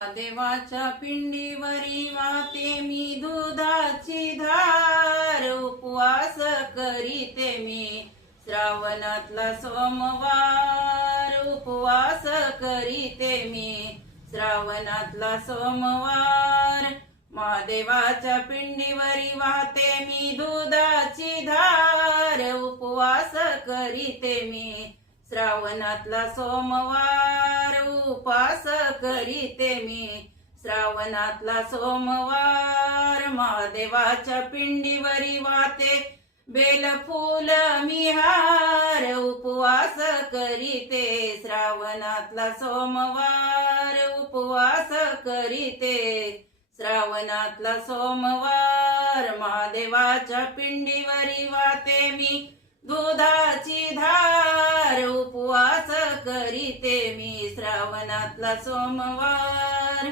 देवाच्या पिंडीवरी माते मी दुधाची धार उपवास करीते मी. श्रावणातला सोमवार उपवास करीते मी. श्रावणातला सोमवार महादेवाच्या पिंडीवरी वाहते मी दुधाची धार उपवास करीते मी. श्रावणातला सोमवार उपास करीते मी. श्रावणातला सोमवार महादेवाच्या पिंडीवरी वाते बेल फूल मी हार उपवास करीते. श्रावणातला सोमवार उपवास करीते. श्रावणातला सोमवार महादेवाच्या पिंडीवरी वाते मी. करीते मी श्रावणातला सोमवार.